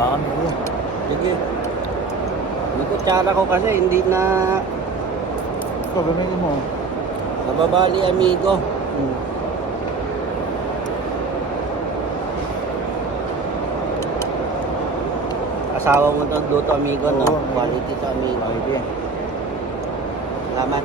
Baka mo. Sige. Yung kutsara ko kasi hindi na Ito, gamitin mo. nababali, amigo. Asawa mo to, luto, amigo, no? Oo, amigo. Quality to, amigo. Pwede. Salamat.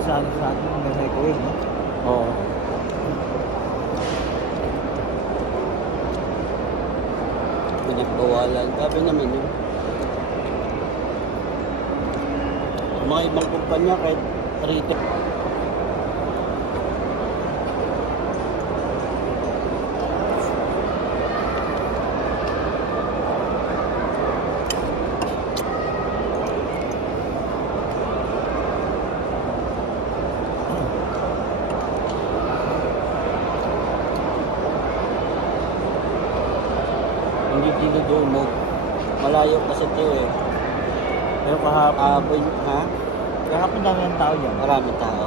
Sa atin, may microwave, no? Oo. Pinagbawalan. Sabi naman yun. Mga ibang kumpanya kahit rito. Hindi dinudumog. Malayo kasi ito eh. Pero kahapon, Ha? kahapon dami ng tao dyan. Maraming tao.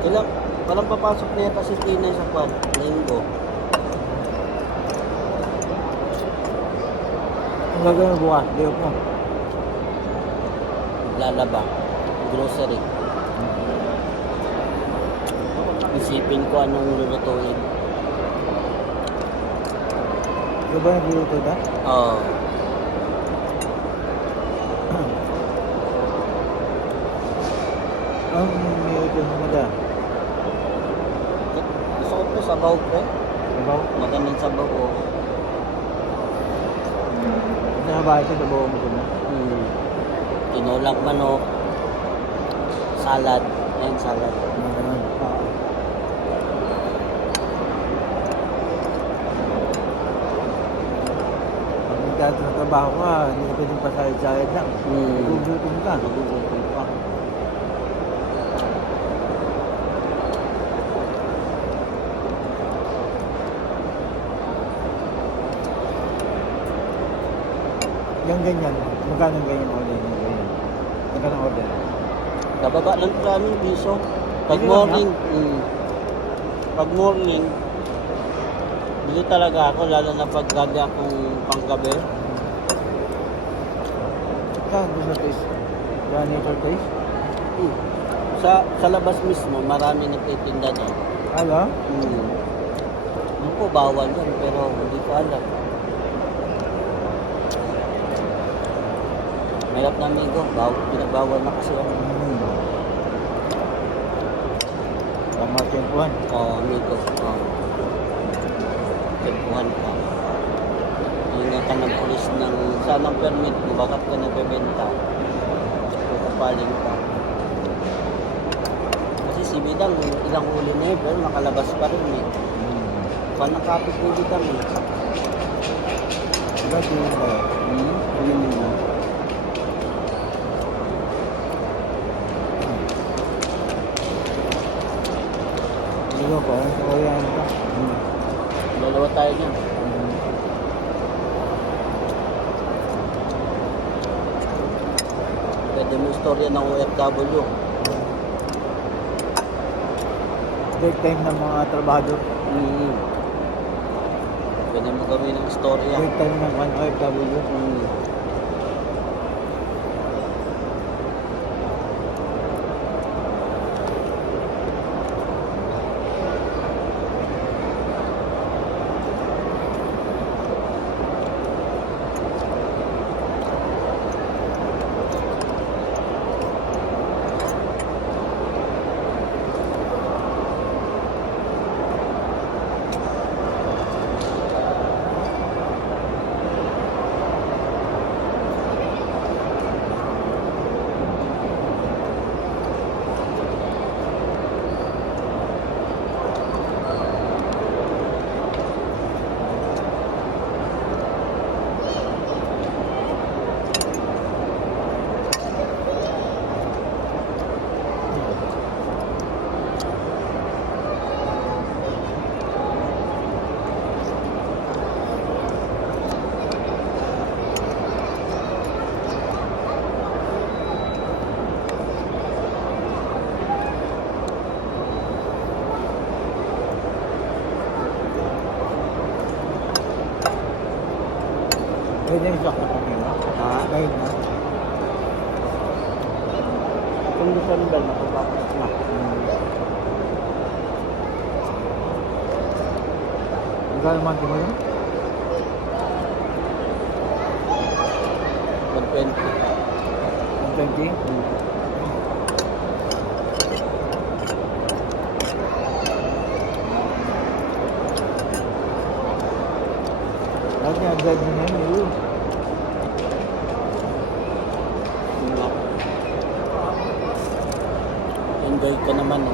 Ilang, walang papasok na yata si Tina sa kwan, linggo. Ang gagawin mo bukas, day off mo. Lalaba. Grocery. Isipin ko anong lulutuin. Ito ba nagluluto na? Oo. Ang niluto mo na. Gusto ko po sabaw po. Diba? Magandang sabaw po. bahay sa buong mo na. Tinulang manok, salad, and salad. Mga ganun. Oo. Pag nagkata ng trabaho ka, hindi ka pwedeng pasayad-sayad lang. Gugutom ka. Magugutom pa. Yung ganyan, magkano ganyan order niya? Ganyan. Magkano order? Kababa lang sa amin, piso. Pag Bili lang morning, pag morning, bili talaga ako, lalo na pag gaga akong panggabi. Saan doon sa taste? Nature taste? Sa labas mismo, marami nagtitinda doon. Alam? Ano po, bawal yun, pero hindi ko alam. Mahirap na amigo, pinagbawal na kasi ako. Tama, tempuhan. Oo, amigo. Tempuhan ka. Hinga ka ng pulis ng saan ang permit mo, bakit ka nagbebenta? Pukapaling ka. Kasi si Bidang, ilang huli na yun, pero nakalabas pa rin eh. Paano nakapit ni Bidang eh? Diba, tingin ba? Yun mo. Ano ba? Sa Korean ka? Dalawa tayo niyan. Pwede mo istorya ng OFW. Break time ng mga trabahador. Pwede mo gawin ng istorya. Break time ng OFW. Pwede yung sakto pa nila. Ha? Kahit na. Kung December, nakapapos na. Magkano monthly mo yun? 120. 120? Lahat niya, agad mo na yun. Yun. Enjoy ka naman, no?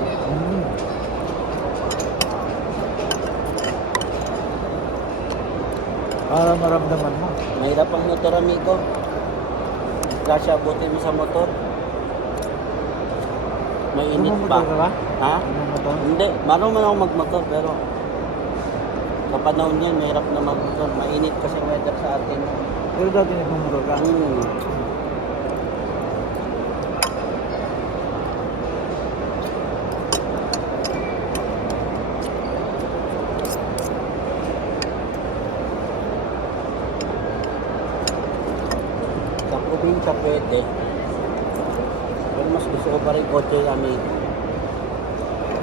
Para maramdaman mo. Mahirap ang motor, amigo. Kasi abutin mo sa motor. Mainit pa. Bumamotor ka ba? Ha? Bumamotor? Hindi. Marunong ako magmotor, pero sa panahon niyan, mahirap na magmotor. Mainit kasi weather sa atin. Pero dati nagmumotor ka. Sa probinsya pwede. Pero mas gusto ko pa rin kotse, amigo.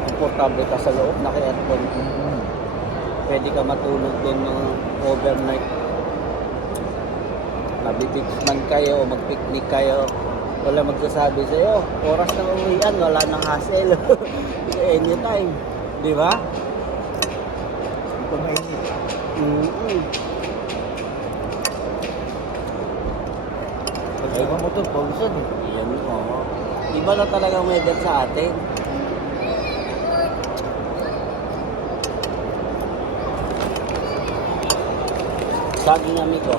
Komportable ka sa loob, naka-aircon. Pwede ka matulog doon ng overnight. Mabibits man kayo o mag-picnic kayo. Wala magsasabi sa'yo, oras na uwian, wala nang hassle. Anytime. Di ba? Pag mainit. Ay, Saka motor, pausan eh. yan oo. Iba na talaga ang weather sa atin. Saging amigo.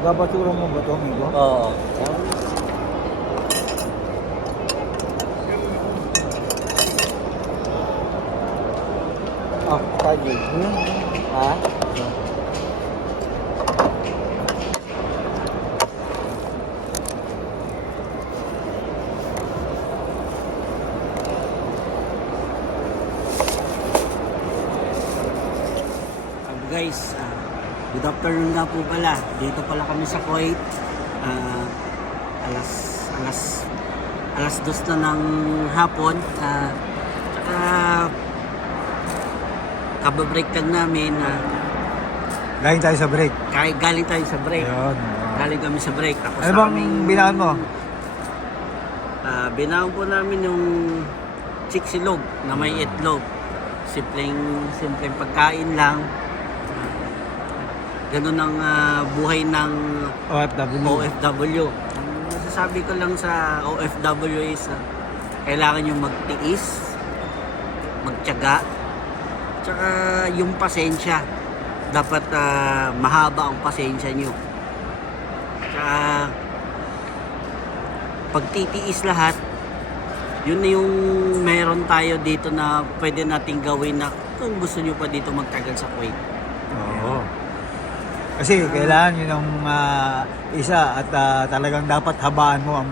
Babasura mo ba ito, amigo? Oo. Oh, saging. Ha? Guys, good afternoon nga po pala. Dito pala kami sa Kuwait. Ah, alas 2 na ng hapon. Tsaka kababreak lang namin. Galing tayo sa break. Galing tayo sa break. Ayun. Galing kami sa break. Tapos Ano na bang kaming- binahan mo? Binaon po namin yung chiksilog na may itlog. Simpleng pagkain lang. Ganun ang buhay ng OFW. OFW. Ang masasabi ko lang sa OFW is kailangan yung magtiis, magtiyaga, tsaka yung pasensya. Dapat mahaba ang pasensya nyo. Tsaka pagtitiis lahat, yun na yung meron tayo dito na pwede nating gawin na kung gusto nyo pa dito magtagal sa Kuwait. Oo. Kasi kailangan yun ang isa at talagang dapat habaan mo ang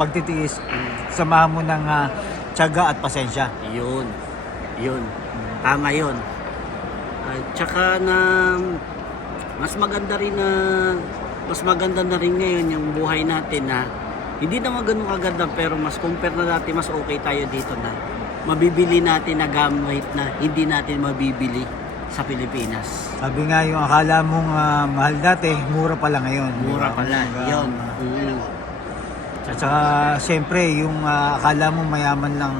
pagtitiis. Samahan mo ng tiyaga at pasensya. Yun. Tama yun. Tsaka na mas maganda na rin ngayon yung buhay natin na hindi naman ganun kaganda pero mas compare na natin mas okay tayo dito na mabibili natin na gamit na hindi natin mabibili sa Pilipinas. Sabi nga yung akala mong mahal dati, mura pala ngayon. Mura pala. Yun. At saka siyempre yung akala mong mayaman lang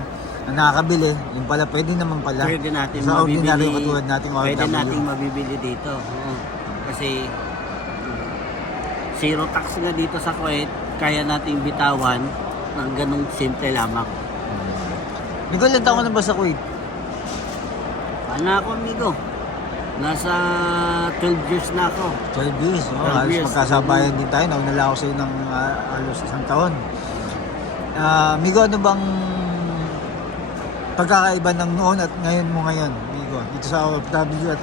na nakakabili, yung pala pwede naman pala. Pwede natin sa mabibili. ordinary katulad nating OFW. Pwede nating mabibili dito. Oo. Kasi zero tax nga dito sa Kuwait, kaya nating bitawan ng ganung simple lamang. Nicole, ilang taon ka na ba sa Kuwait? Ano ako, amigo? Nasa 12 years na ako. 12 years. 12 Halos years. magkasabayan din tayo. Nauna lang ako sa'yo ng halos isang taon. Migo, ano bang pagkakaiba ng noon at ngayon mo ngayon, Migo? Dito sa OFW at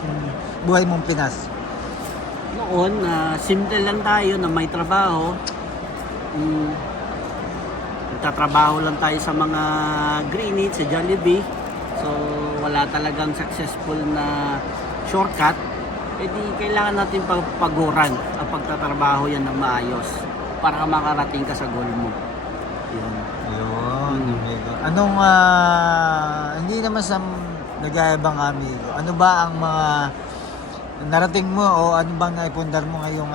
buhay mong Pinas. Noon, simple lang tayo na may trabaho. Nagtatrabaho lang tayo sa mga Greenwich, sa Jollibee. So, wala talagang successful na shortcut. Eh di, kailangan natin paguran ang pagtatrabaho yan ng maayos para makarating ka sa goal mo. Yun. Yun, Migo. Anong, hindi naman sa nag-aabang Migo, ano ba ang mga narating mo o ano bang naipundar mo ngayong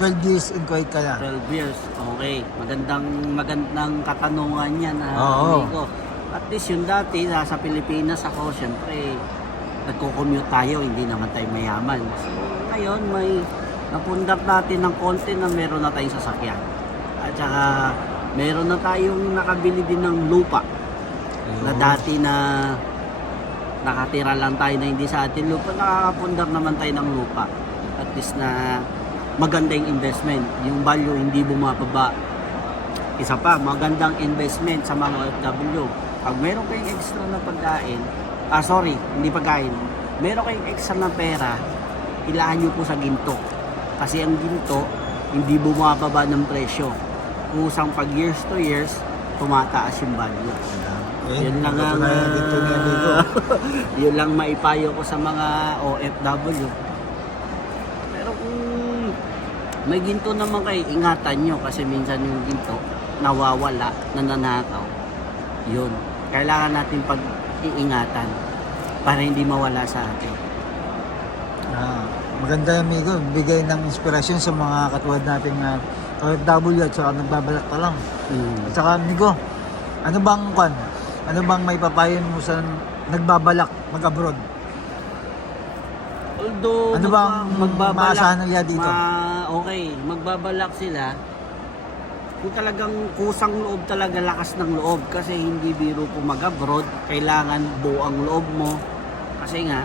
12 years in Kuwait ka na? 12 years, okay. Magandang katanungan yan, Oo. amigo. At least yung dati, nasa Pilipinas ako, syempre, nagko-commute tayo, hindi naman tayo mayaman. So, ngayon, may napundar natin ng konti na meron na tayong sasakyan. At saka, meron na tayong nakabili din ng lupa. Na dati na nakatira lang tayo na hindi sa atin lupa, nakakapundar naman tayo ng lupa. At least na maganda yung investment. Yung value hindi bumababa. Isa pa, magandang investment sa mga OFW. Pag meron kayong extra na pagkain, hindi pagkain, meron kayong extra na pera, ilaan nyo po sa ginto. Kasi ang ginto, hindi bumababa ng presyo. Kusang pag years to years, tumataas yung value. Yun lang ang yun lang maipayo ko sa mga OFW. Pero kung may ginto naman kayo, ingatan nyo kasi minsan yung ginto nawawala, nananakaw. Yun. Kailangan natin pag-iingatan para hindi mawala sa atin. Maganda yung Migo, bigay ng inspirasyon sa mga katulad nating OFW at saka nagbabalak pa lang. At saka Migo, ano bang may papayon mo sa nagbabalak mag-abroad? Although Ano bang maasahan nila dito? okay, magbabalak sila, kung talagang kusang loob talaga, lakas ng loob, kasi hindi biro po mag-abroad, kailangan buo ang loob mo, kasi nga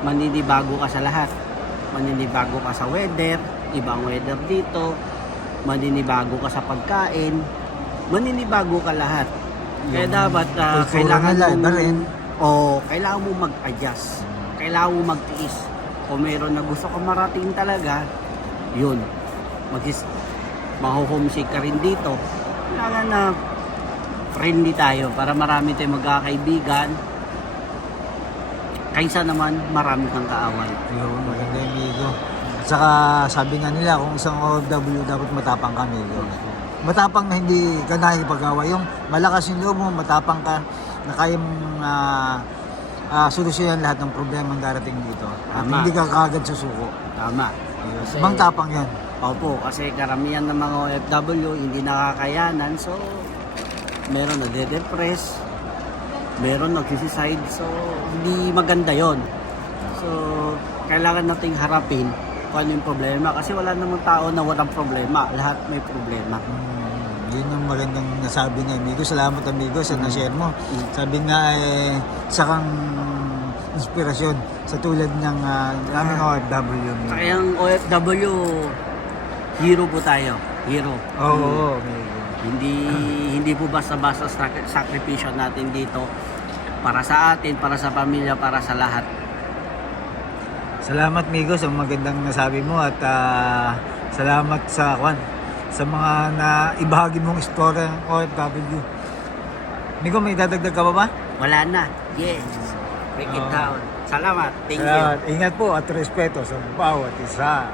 maninibago ka sa lahat, maninibago ka sa weather, ibang weather dito, maninibago ka sa pagkain, maninibago ka lahat, kaya dapat kultura kailangan nila, mong, iba rin. kailangan mo mag-adjust, kailangan mo magtiis, kung meron na gusto ka marating talaga, yun, maho-homesick ka rin dito, kailangan na friendly tayo para marami tayong magkakaibigan kaysa naman marami kang kaaway. Yun, maganda yung amigo. At saka sabi nga nila, kung isang OFW dapat matapang ka, amigo. Matapang na hindi ka nakikipag-away. Yung malakas yung loob mo, matapang ka na kaya mong solusyonan lahat ng problema ang darating dito. At Tama. hindi ka kagad susuko. Tama. Yes. Ibang tapang yan. Opo, kasi karamihan ng mga OFW hindi nakakayanan, so meron nade-depress, meron nagsisiside, so hindi maganda yon. So kailangan nating harapin kung ano yung problema, kasi wala namang tao na walang problema, lahat may problema. Yun yung magandang nasabi ni amigo. Salamat amigo sa na-share mo. Sabi nga isa kang inspirasyon sa tulad ng aming OFW. amigo. Kaya ang OFW, hero po tayo, hero. Oo, amigo. Hindi po basta-basta sakripisyo natin dito para sa atin, para sa pamilya, para sa lahat. Salamat amigo sa magandang nasabi mo at salamat sa mga naibahagi mong istorya ng OFW. Amigo, may dadagdag ka pa ba? Wala na. Yes. Break it Oo. down. Salamat. Thank you. Salamat. Ingat po at respeto sa bawat isa.